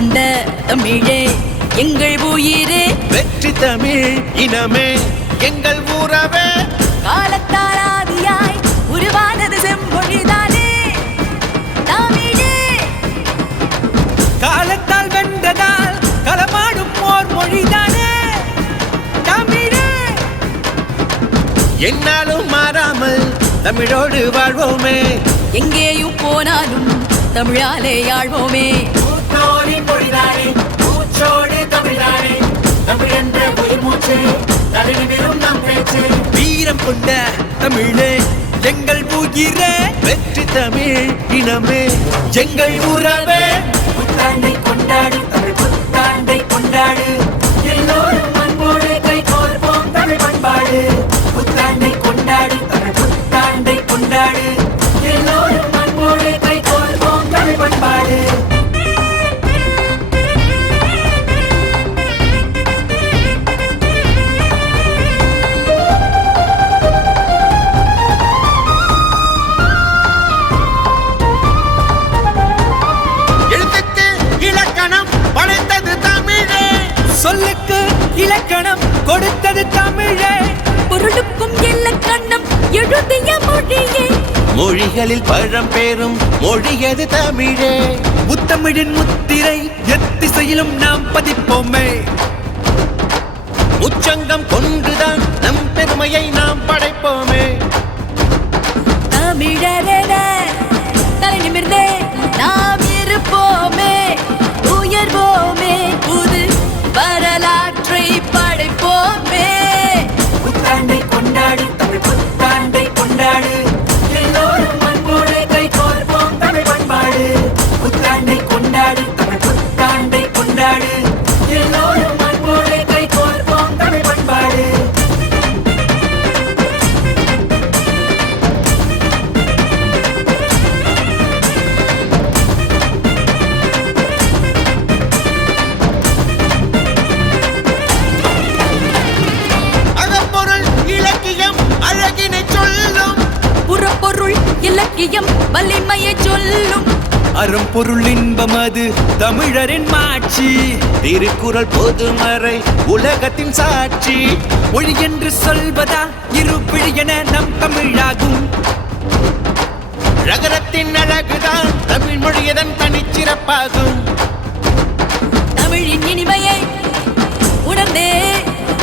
கொண்ட தமிழே எங்கள் உயிரே, வெற்றி தமிழ் இனமே எங்கள் உறவே, காலத்தால் ஆதியாய் உருவானது செம்மொழிதானே தமிழே, காலத்தால் வென்றதால் களமாடும் ஓர் மொழிதானே தமிழே. என்னாலும் மாறாமல் தமிழோடு வாழ்வோமே, எங்கேயும் போனாலும் தமிழாலே ஆழ்வோமே. வீரம் கொண்ட தமிழே எங்கள் உயிரே, வெற்றி தமிழ் இனமே எங்கள் உறவே, புத்தாண்டை கொண்டாடு தமிழ் புத்தாண்டை கொண்டாடு, எல்லோரும் அன்போடு கை கோர்ப்போம் தமிழ் பண்பாடு. புத்தாண்டை கொண்டாடு தமிழ் புத்தாண்டை கொண்டாடு, எல்லோரும் அன்போடு கை கோர்ப்போம் தமிழ் பண்பாடு. எழுத்துக்கு இலக்கணம் படைத்தது தமிழே, சொல்லுக்கு இலக்கணம் கொடுத்தது தமிழே, பொருளுக்கும் இலக்கணம் எழுதிய மொழியே, மொழிகளில் பழம் பெறும் மொழியது தமிழே, முத்தமிழின் முத்திரை எத்திசையிலும் நாம் பதிப்போமே. உச்சங்கம் கொண்டுதான் நம் பெருமையை நாம் படைப்போமே. தமிழரென தலை நிமிர்ந்தே நாம் இருப்போமே, உயர்வோமே, புது வரலாற்றை படைப்போமே. புத்தாண்டை கொண்டாடு தமிழ் புத்தாண்டை கொண்டாடு, எல்லோரும் அன்போடு கை கோர்ப்போம் தமிழ் பண்பாடு. புத்தாண்டை கொண்டாடு தமிழ் புத்தாண்டை கொண்டாடு, எல்லோரும் அன்போடு கை கோர்ப்போம் தமிழ் பண்பாடு. அகப்பொருள் இலக்கியம் அழகினை சொல்லும், புறப்பொருள் இலக்கியம் வலிமையை சொல்லும், அறம்பொருள் இன்பம் அது தமிழரின் மாட்சி, திருக்குறள் பொதுமறை உலகத்தின் சாட்சி, மொழி என்று சொல்வதா இரு பிழையென நம் தமிழாகும். ரகரத்தின் அழகுதான் தமிழ் மொழியதன் தனிச்சிறப்பாகும். தமிழின் இனிமையை உணர்ந்தே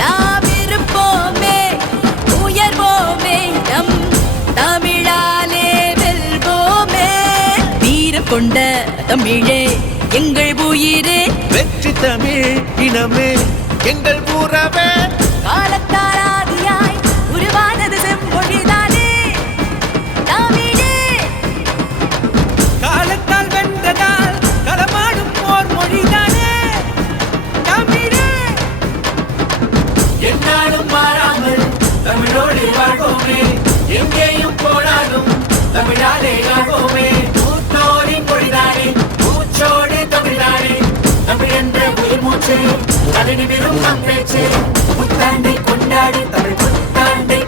நாம் இருப்போமே, உயர்வோமே, நம் தமிழாலே வெல்வோமே. வீரம் கொண்ட தமிழே எங்கள் உயிரே, வெற்றி தமிழ் இனமே எங்கள் உறவே, காலத்தால் ஆதியாய் உருவானது செம்மொழிதானே தமிழே, காலத்தால் வென்றதால் களமாடும் ஓர் மொழிதானே தமிழே. என்னாலும் மாறாமல் தமிழோடு வாழ்வோமே, எங்கேயும் போனாலும் தமிழாலே ஆழ்வோமே. மூத்தோரின் மொழிதானே மூச்சோடு தமிழ்தானே, தமிழ் என்ற உயிர் மூச்சு தலை நிமிரும் நம் பேச்சு. புத்தாண்டை கொண்டாடு தமிழ் புத்தாண்டை